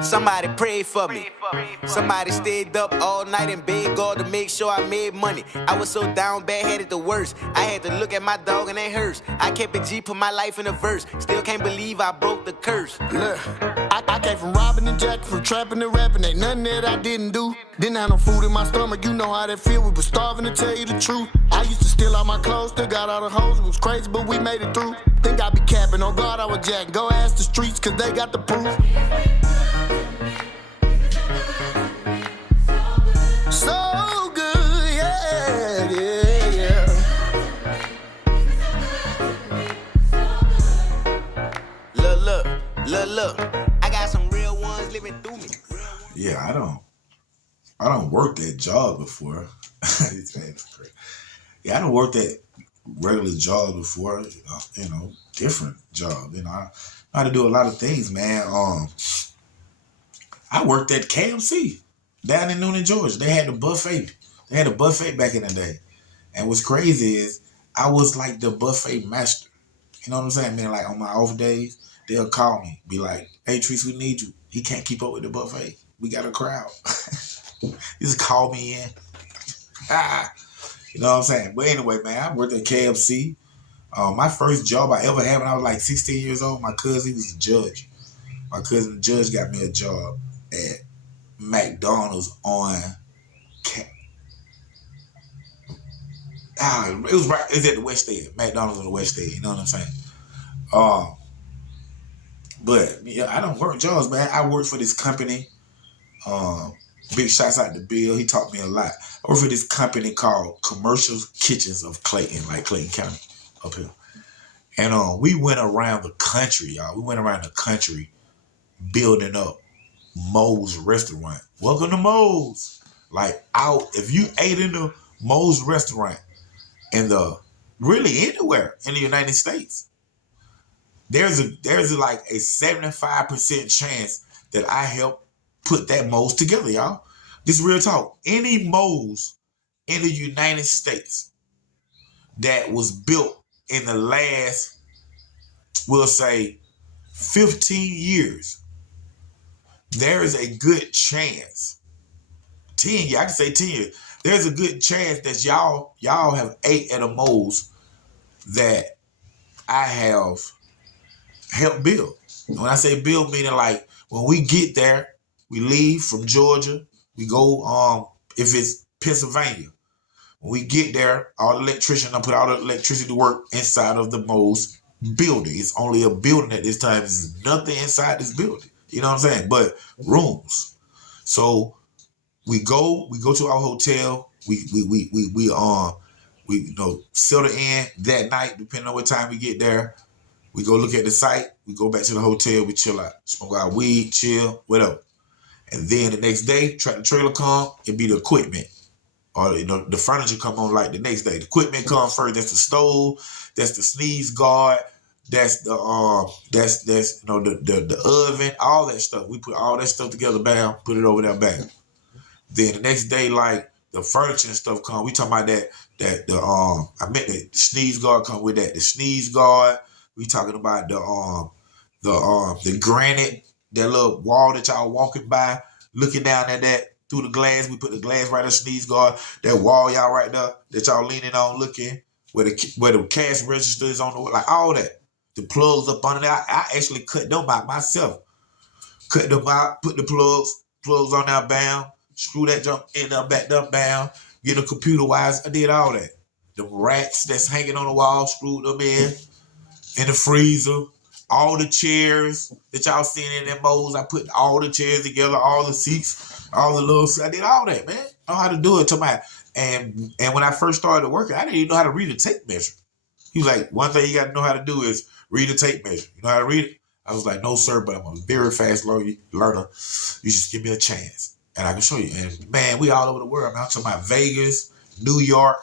Somebody prayed for me. Somebody stayed up all night and begged God to make sure I made money. I was so down bad, had it the worst. I had to look at my dog and it hurts. I kept it G, put my life in a verse. Still can't believe I broke the curse. Look, I came from robbing and jacking, from trapping and rapping. Ain't nothing that I didn't do. Didn't have no food in my stomach, you know how that feel. We was starving, to tell you the truth. I used to steal all my clothes, still got all the hoes. It was crazy, but we made it through. Think I be capping, on God I was jacking. Go ask the streets, cause they got the proof. So good, yeah, yeah, yeah. Look. I got some real ones living through me. Yeah, I don't work that job before. Yeah, I don't work that regular job before. Different job. I know how to do a lot of things, man. I worked at KMC down in Noonan, Georgia. They had a buffet. They had a buffet back in the day. And what's crazy is I was like the buffet master. You know what I'm saying? Man, like on my off days, they'll call me, be like, "Hey, Treese, we need you. He can't keep up with the buffet. We got a crowd." Just call me in. You know what I'm saying? But anyway, man, I worked at KFC. My first job I ever had when I was like 16 years old, my cousin was a judge. My cousin, the judge, got me a job at McDonald's on. It was right. It's at the West End. McDonald's on the West End. You know what I'm saying? But yeah, I don't work jobs, man. I work for this company. Big shouts out to Bill. He taught me a lot. I work for this company called Commercial Kitchens of Clayton, like Clayton County up here. And we went around the country, y'all. We went around the country building up Moe's restaurant. Welcome to Moe's. Like if you ate in the Moe's restaurant really anywhere in the United States, there's like a 75% chance that I helped put that Moe's together, y'all. This is real talk. Any Moe's in the United States that was built in the last, we'll say, 15 years, there is a good chance, 10 years, I can say 10 years, there's a good chance that y'all have ate at a Moe's that I have helped build. When I say build, meaning like when we get there, we leave from Georgia, we go, if it's Pennsylvania, when we get there, all the electricians, I put all the electricity to work inside of the Moe's building. It's only a building at this time. There's nothing inside this building. You know what I'm saying? But rooms. So we go to our hotel. We settle in that night, depending on what time we get there. We go look at the site. We go back to the hotel. We chill out, smoke our weed, chill, whatever. And then the next day, the trailer come, it be the equipment. Or the furniture come on like the next day. The equipment come first. That's the stove, that's the sneeze guard, that's the the oven, all that stuff. We put all that stuff together, bam, put it over there, bam. Then the next day, like the furniture and stuff come. We talking about I meant the sneeze guard come with that. The sneeze guard. We talking about the granite, that little wall that y'all walking by, looking down at that through the glass. We put the glass right on the sneeze guard. That wall y'all right there that y'all leaning on, looking where the cash register is on the wall, like all that. The plugs up on it. I actually cut them out myself. Cut them out, put the plugs on there, bam. Screw that jump in there, back up, bam. Get the computer wires. I did all that. The racks that's hanging on the wall, screwed them in the freezer. All the chairs that y'all seen in them Moe's, I put all the chairs together, all the seats, all the little. I did all that, man. I know how to do it. And when I first started working, I didn't even know how to read a tape measure. He was like, one thing you got to know how to do is read a tape measure. You know how to read it? I was like, no, sir, but I'm a very fast learner. You just give me a chance, and I can show you. And man, we all over the world. I'm talking about Vegas, New York,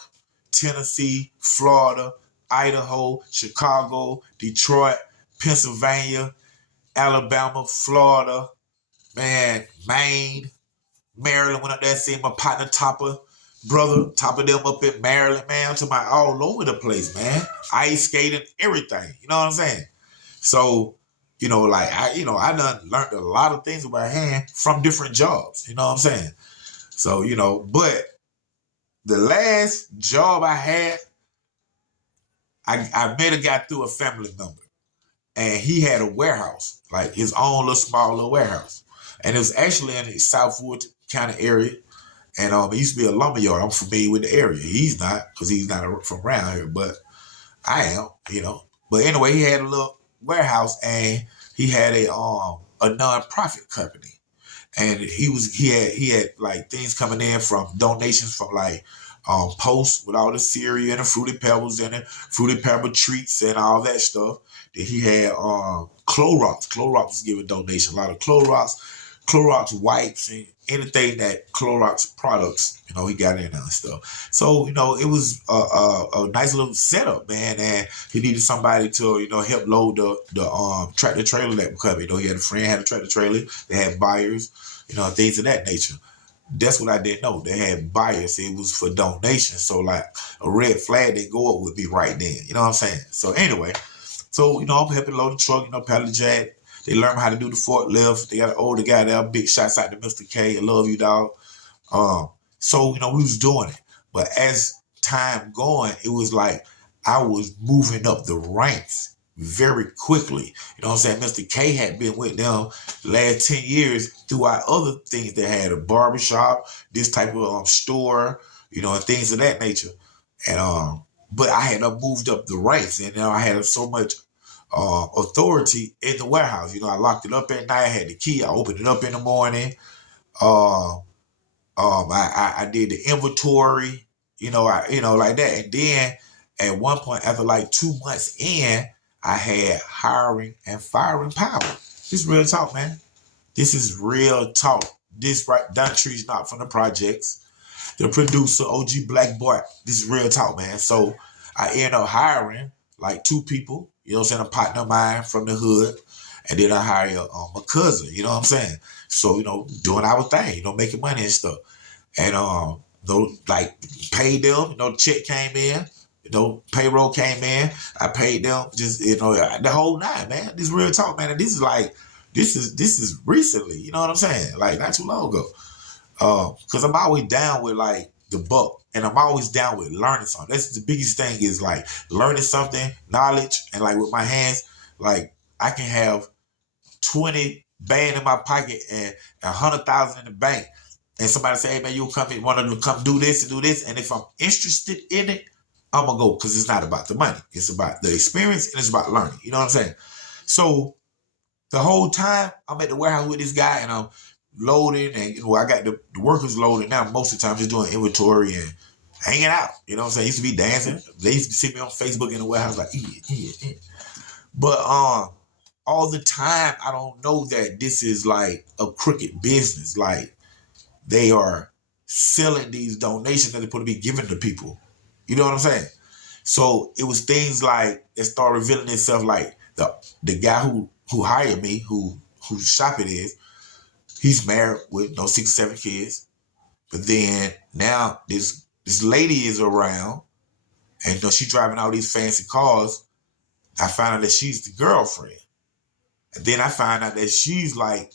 Tennessee, Florida, Idaho, Chicago, Detroit, Pennsylvania, Alabama, Florida, man, Maine, Maryland. Went up there, see my partner Topper them up in Maryland, man. I'm talking about all over the place, man. Ice skating, everything. You know what I'm saying? So like I done learned a lot of things about hand from different jobs. You know what I'm saying? So, but the last job I had, I met a guy through a family member, and he had a warehouse, like his own little small little warehouse. And it was actually in the Southwood kind of area. And it used to be a lumber yard. I'm familiar with the area. He's not, because he's not from around here, but I am. But anyway, he had a little warehouse, and he had a non-profit company. And he had like things coming in from donations from like Post with all the cereal and the Fruity Pebbles and the Fruity Pebble treats and all that stuff. Then he had Clorox. Clorox was giving donations, a lot of Clorox wipes and anything that Clorox products, he got in there and stuff. So, it was a nice little setup, man. And he needed somebody to, help load the tractor trailer that would come. He had a friend had a tractor trailer. They had buyers, things of that nature. That's what I didn't know. They had buyers. It was for donation. So like a red flag didn't go up with me right then. You know what I'm saying? So anyway, I'm helping load the truck, pallet jack. They learn how to do the forklift. They got an older guy there. Big shots out to Mr. K. I love you, dog. So, we was doing it. But as time going, it was like I was moving up the ranks very quickly. You know what I'm saying? Mr. K had been with them the last 10 years throughout other things. They had a barbershop, this type of store, and things of that nature. And but I had moved up the ranks, and I had so much authority in the warehouse. I locked it up at night. I had the key. I opened it up in the morning. I did the inventory. Like that. And then at one point, after like 2 months in, I had hiring and firing power. This is real talk, man. This is real talk. This right, Don Tree's not from the projects. The producer, OG Black Boy. This is real talk, man. So I ended up hiring like 2 people. A partner of mine from the hood. And then I hired my cousin, you know what I'm saying? So, doing our thing, making money and stuff. And, paid them, the check came in, payroll came in. I paid them just, the whole night, man. This is real talk, man. And this is recently, you know what I'm saying? Like, not too long ago. Because I'm always down with, like, the buck. And I'm always down with learning something. That's the biggest thing is, like, learning something, knowledge. And, like, with my hands, like, I can have 20 band in my pocket and 100,000 in the bank. And somebody say, hey, man, you come in, want to come do this and do this. And if I'm interested in it, I'm going to go because it's not about the money. It's about the experience and it's about learning. You know what I'm saying? So the whole time I'm at the warehouse with this guy and I'm loading and, I got the workers loading now. Most of the time just doing inventory and hanging out. You know what I'm saying? I used to be dancing. They used to see me on Facebook in the warehouse like, yeah. But all the time, I don't know that this is like a crooked business. Like they are selling these donations that they're supposed to be giving to people. You know what I'm saying? So it was things like it started revealing itself like the guy who hired me, whose shop it is, he's married with 6, 7 kids. But then now this lady is around and she driving all these fancy cars. I found out that she's the girlfriend. And then I find out that she's like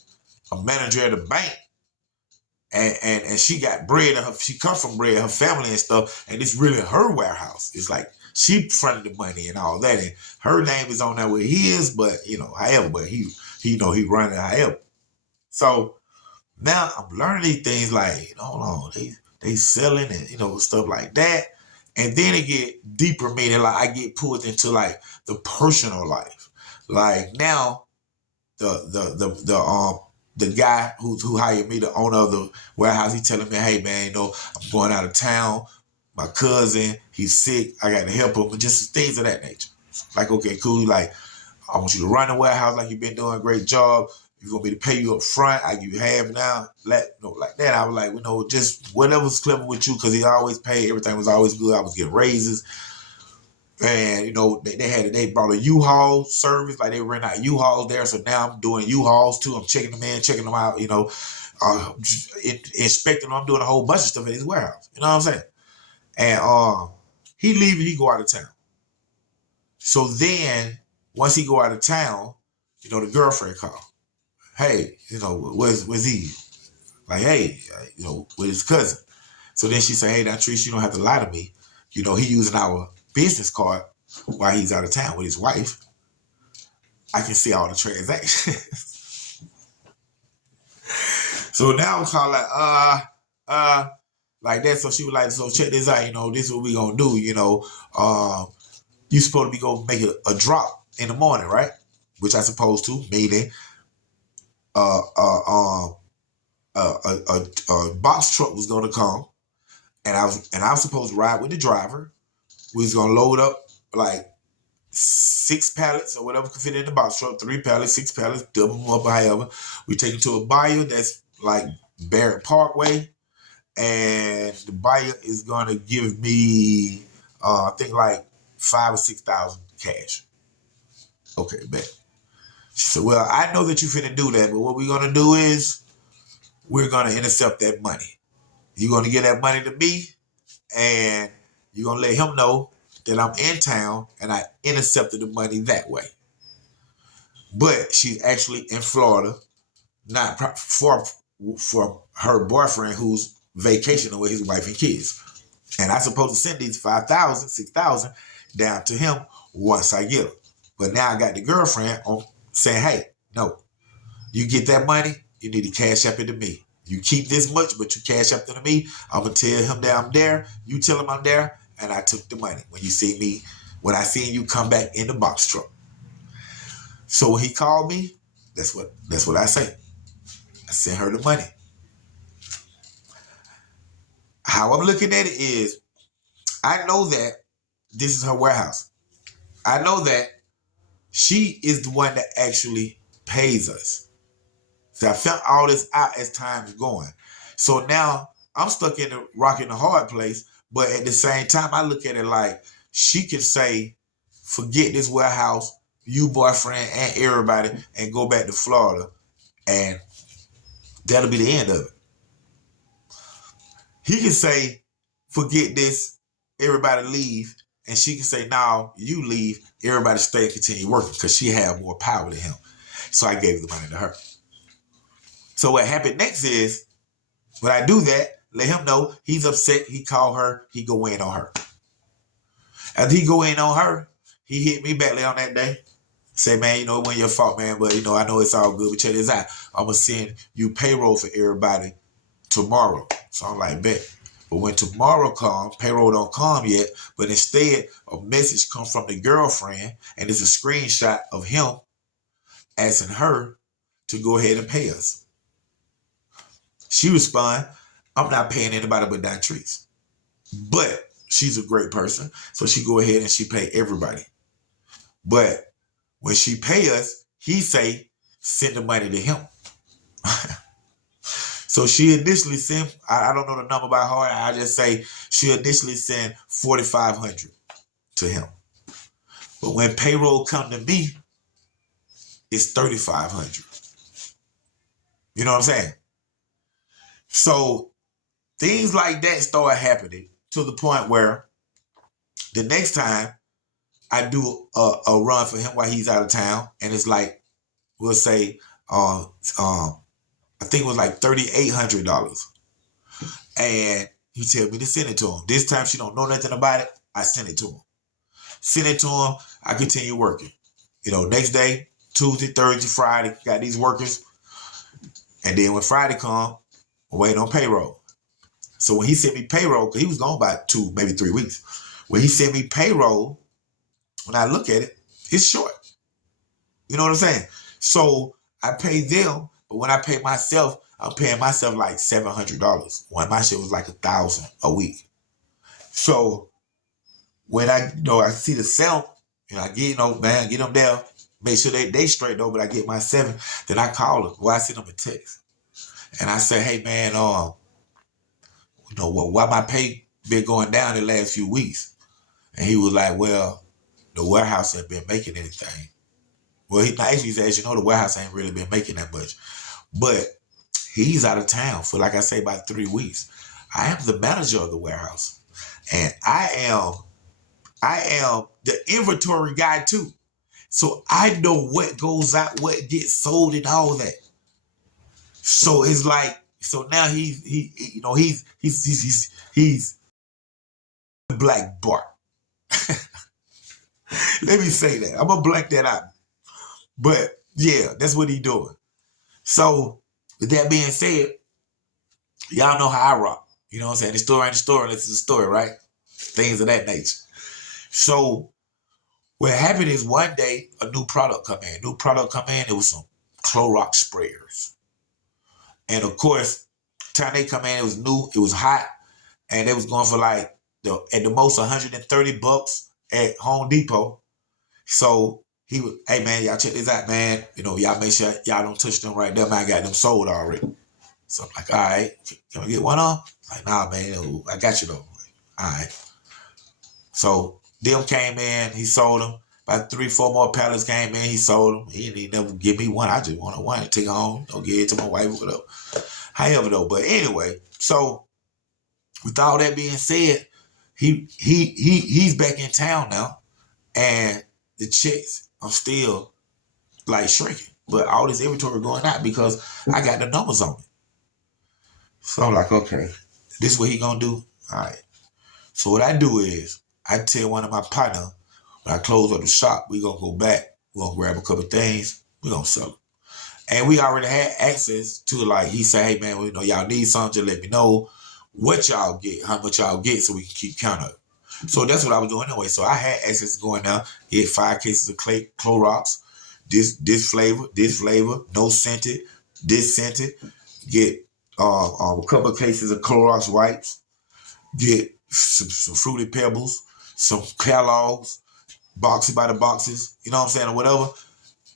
a manager at a bank. And she got bread, she comes from bread, her family and stuff, and it's really her warehouse. It's like she fronted the money and all that, and her name is on there with his, but however, but he running however. So now I'm learning these things like, hold on, they selling and stuff like that. And then it get deeper, meaning like I get pulled into like the personal life. Like now the guy who hired me, the owner of the warehouse, he telling me, hey man, I'm going out of town. My cousin, he's sick. I got to help him, just things of that nature. Like, okay, cool. Like, I want you to run the warehouse like you've been doing a great job. You want me to pay you up front? I give you half now. Like that. I was like, just whatever's clever with you, because he always paid. Everything was always good. I was getting raises. And, they brought a U-Haul service, like they rent out U-Hauls there. So now I'm doing U-Hauls too. I'm checking them in, checking them out, inspecting them. I'm doing a whole bunch of stuff at his warehouse. You know what I'm saying? And he leaving, he go out of town. So then, once he go out of town, the girlfriend called. Hey, where's he? Like, hey, with his cousin. So then she said, hey, now, Trish, you don't have to lie to me. He using our business card while he's out of town with his wife. I can see all the transactions. So now I'm calling like that. So she was like, so check this out, this is what we gonna do, you supposed to be gonna make a drop in the morning, right? Which I supposed to, meaning a box truck was gonna come, and I was supposed to ride with the driver. We was gonna load up like 6 pallets or whatever could fit in the box truck, 3 pallets, 6 pallets, double them up or however. We take it to a buyer that's like Barrett Parkway, and the buyer is gonna give me I think like 5,000 or 6,000 cash. Okay, bet. She said, well, I know that you finna do that, but what we're gonna do is we're gonna intercept that money. You're gonna give that money to me, and you're gonna let him know that I'm in town and I intercepted the money that way. But she's actually in Florida, not for her boyfriend who's vacationing with his wife and kids. And I'm supposed to send these 5,000, 6,000 down to him once I get them. But now I got the girlfriend on saying, hey, no, you get that money, you need to cash up it to me. You keep this much, but you cash up it to me. I'm going to tell him that I'm there. You tell him I'm there. And I took the money when I seen you come back in the box truck. So when he called me, that's what I say. I sent her the money. How I'm looking at it is, I know that this is her warehouse. I know that she is the one that actually pays us. So I found all this out as time is going. So now I'm stuck in the rock and the hard place. But at the same time, I look at it like she can say, forget this warehouse, you boyfriend and everybody, and go back to Florida. And that'll be the end of it. He can say, forget this, everybody leave. And she can say, no, you leave, everybody stay and continue working, because she had more power than him. So I gave the money to her. So what happened next is, when I do that, let him know he's upset. He called her. He go in on her. After he go in on her, he hit me back later on that day. Say, man, it wasn't your fault, man, but, I know it's all good. But check this out. I'm going to send you payroll for everybody tomorrow. So I'm like, bet. But when tomorrow comes, payroll don't come yet, but instead a message comes from the girlfriend, and it's a screenshot of him asking her to go ahead and pay us. She respond, I'm not paying anybody but Dontrice. But she's a great person, so she go ahead and she pay everybody. But when she pay us, he say, send the money to him. So she initially sent, I don't know the number by heart, I just say she initially sent $4,500 to him. But when payroll come to me, it's $3,500. You know what I'm saying? So things like that start happening to the point where the next time I do a run for him while he's out of town, and it's like, we'll say, I think it was like $3,800. And he tell me to send it to him. This time she don't know nothing about it. I send it to him. Send it to him. I continue working. Next day, Tuesday, Thursday, Friday, got these workers. And then when Friday come, I'm waiting on payroll. So when he sent me payroll, because he was gone by 2, maybe 3 weeks. When he sent me payroll, when I look at it, it's short. You know what I'm saying? So I pay them, but when I pay myself, I'm paying myself like $700. When my shit was like $1,000 a week. So when I see the self, I get, man, get them there, make sure they straight though, but I get my 7, then I call them, or I send them a text. And I say, hey man, why my pay been going down the last few weeks? And he was like, well, the warehouse ain't been making anything. Well, he said, the warehouse ain't really been making that much. But he's out of town for, like I say, about 3 weeks. I am the manager of the warehouse. And I am the inventory guy too. So I know what goes out, what gets sold, and all that. So it's like, so now he's Black Bart. Let me say that. I'm gonna blank that out. But yeah, that's what he's doing. So with that being said, y'all know how I rock. You know what I'm saying? The story ain't the story unless it's a story, right? Things of that nature. So what happened is one day a new product come in. It was some Clorox sprayers. And of course, the time they come in, it was new, it was hot, and they was going for like at the most $130 at Home Depot. So he was, hey man, y'all check this out, man. You know, y'all make sure y'all don't touch them right there, man. I got them sold already. So I'm like, all right, can we get one on? Like, nah, man, I got you though. All right. So them came in, he sold them. About 3-4 more pallets came in, he sold them. He didn't never give me one. I just wanted one to take home, give it to my wife, whatever. However though, but anyway, so with all that being said, he's back in town now, and the checks are still like shrinking. But all this inventory going out because I got the numbers on it. So I'm like, okay, this is what he gonna do? All right. So what I do is, I tell one of my partners, when I close up the shop, we gonna go back, we're gonna grab a couple things, we gonna sell them. And we already had access to, like, he said, hey man, you know, y'all need something, just let me know what y'all get, how much y'all get, so we can keep count of it. So that's what I was doing anyway. So I had access to going down, get 5 cases of Clorox, this flavor, no scented, this scented, get a couple of cases of Clorox wipes, get some Fruity Pebbles, some Kellogg's, boxes by the boxes, you know what I'm saying, or whatever.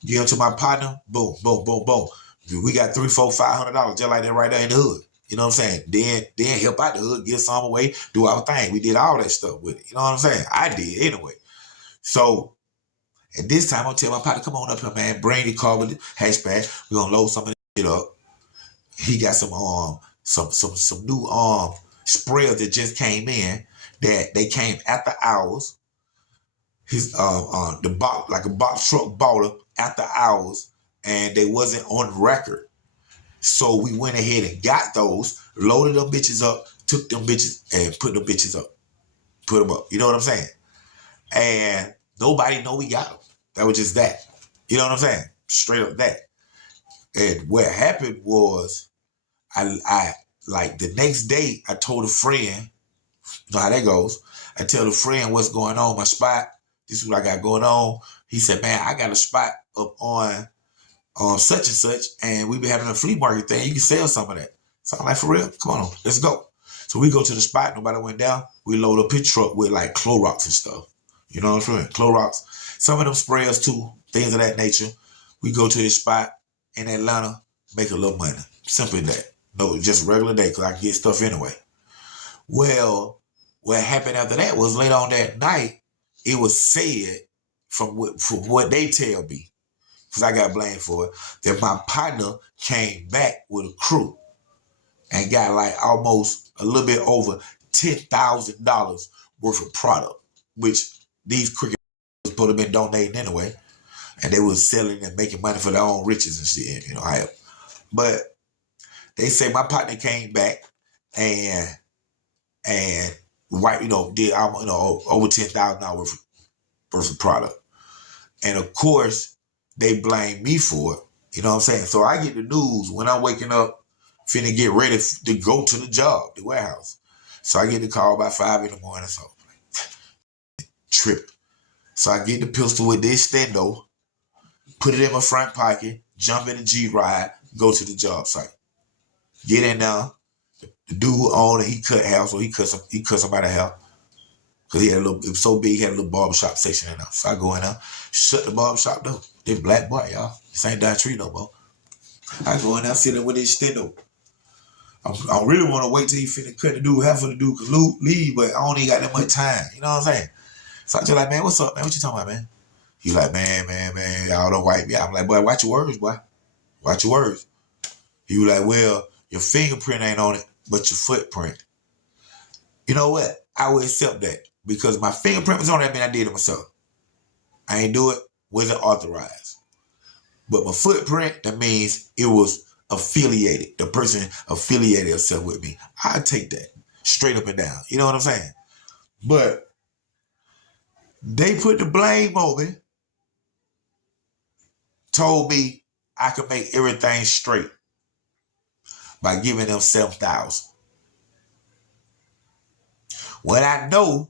Give it to my partner, boom, boom, boom, boom. We got $300, $400, $500 just like that right there in the hood. You know what I'm saying? Then help out the hood, give some away, do our thing. We did all that stuff with it. You know what I'm saying? I did anyway. So at this time, I'll tell my partner, come on up here, man. Bring the car with the hatchback. We're gonna load some of it up. He got some new sprayers that just came in, that they came after hours. His the box, like a box truck bought them after hours, and they wasn't on record. So we went ahead and got those, loaded them bitches up, took them bitches and put them bitches up. Put them up. You know what I'm saying? And nobody know we got them. That was just that. You know what I'm saying? Straight up that. And what happened was, I like the next day, I told a friend, you know how that goes. I tell the friend what's going on, my spot. This is what I got going on. He said, man, I got a spot up on such and such, and we been having a flea market thing. You can sell some of that. So I'm like, for real? Come on, let's go. So we go to the spot. Nobody went down. We load up a truck with like Clorox and stuff. You know what I'm saying? Clorox. Some of them sprayers too, things of that nature. We go to this spot in Atlanta, make a little money. Simply that. No, just regular day, because I can get stuff anyway. Well, what happened after that was later on that night, it was said from what they tell me, because I got blamed for it, that my partner came back with a crew and got like almost a little bit over $10,000 worth of product, which these cricket was supposed to have been donating anyway, and they was selling and making money for their own riches and shit, you know. But they say my partner came back and did over $10,000 worth of product. And of course, they blame me for it. You know what I'm saying? So I get the news when I'm waking up, finna get ready to go to the job, the warehouse. So I get the call by 5 in the morning. So trip. So I get the pistol with the extendo, put it in my front pocket, jump in the G-Ride, go to the job site. Get in there. The dude owned it, he cut hair, so he cut somebody hair. Cause he had it was so big, he had a little barbershop section in there. So I go in there, shut the barbershop door. They Black Bart, y'all. This ain't Don Tree no more. I go in there, sit there with the extendo. I really want to wait till he finna cut the dude, half of the dude could leave, but I don't even got that much time. You know what I'm saying? So I just like, man, what's up, man? What you talking about, man? He like, man, y'all don't wipe me out. I'm like, boy, watch your words, boy. Watch your words. He was like, well, your fingerprint ain't on it, but your footprint. You know what? I will accept that, because my fingerprint was on that, man. I did it myself. I ain't do it. wasn't authorized. But my footprint, that means it was affiliated. The person affiliated herself with me. I take that straight up and down. You know what I'm saying? But they put the blame on me, told me I could make everything straight by giving them $7,000. When I know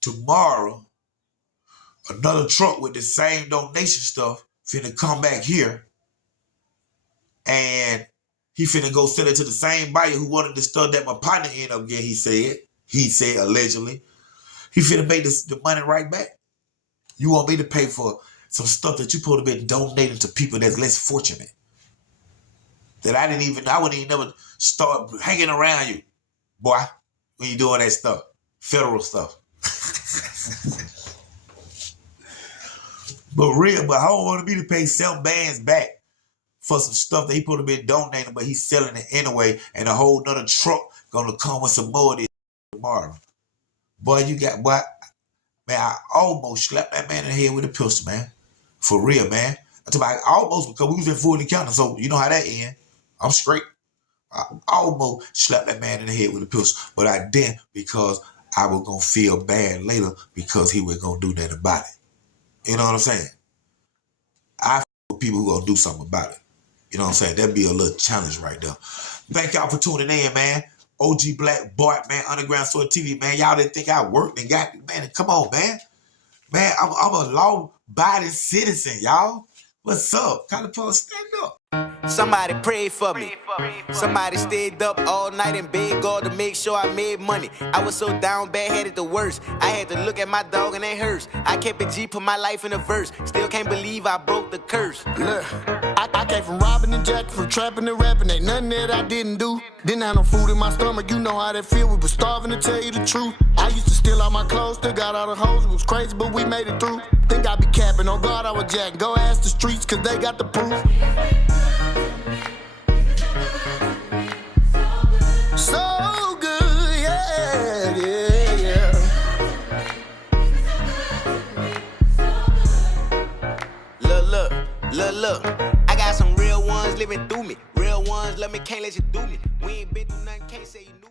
tomorrow another truck with the same donation stuff finna come back here and he finna go sell it to the same buyer who wanted the stuff that my partner ended up getting, he said allegedly. He finna make the money right back. You want me to pay for some stuff that you supposed to be donating to people that's less fortunate. That I wouldn't even never start hanging around you, boy, when you doing that stuff, federal stuff. But I don't want me to pay 7 bands back for some stuff that he supposed to be donating, but he's selling it anyway, and a whole nother truck gonna come with some more of this tomorrow. Boy, man, I almost slapped that man in the head with a pistol, man. For real, man. I almost, because we was in Fulton County, so you know how that end. I'm straight. I almost slapped that man in the head with a pistol, but I didn't because I was going to feel bad later because he wasn't going to do nothing about it. You know what I'm saying? I f with people who going to do something about it. You know what I'm saying? That'd be a little challenge right there. Thank y'all for tuning in, man. OG Black Bart, man. Underground Source TV, man. Y'all didn't think I worked and got, man, come on, man. Man, I'm a law-abiding citizen, y'all. What's up? California, stand up. Somebody prayed for me. Somebody stayed up all night and begged God to make sure I made money. I was so down bad, headed the worst. I had to look at my dog and it hurts. I kept it G, put my life in a verse. Still can't believe I broke the curse. Look, I came from robbing and jacking, from trapping and rapping. Ain't nothing that I didn't do. Didn't have no food in my stomach, you know how that feel. We was starving, to tell you the truth. I used to steal all my clothes, still got all the hoes. It was crazy, but we made it through. Think I be capping, on God I was jacking. Go ask the streets, cause they got the proof. So good, yeah, yeah, yeah. Look. I got some real ones living through me. Real ones love me, can't let you do me. We ain't been through nothing, can't say you knew.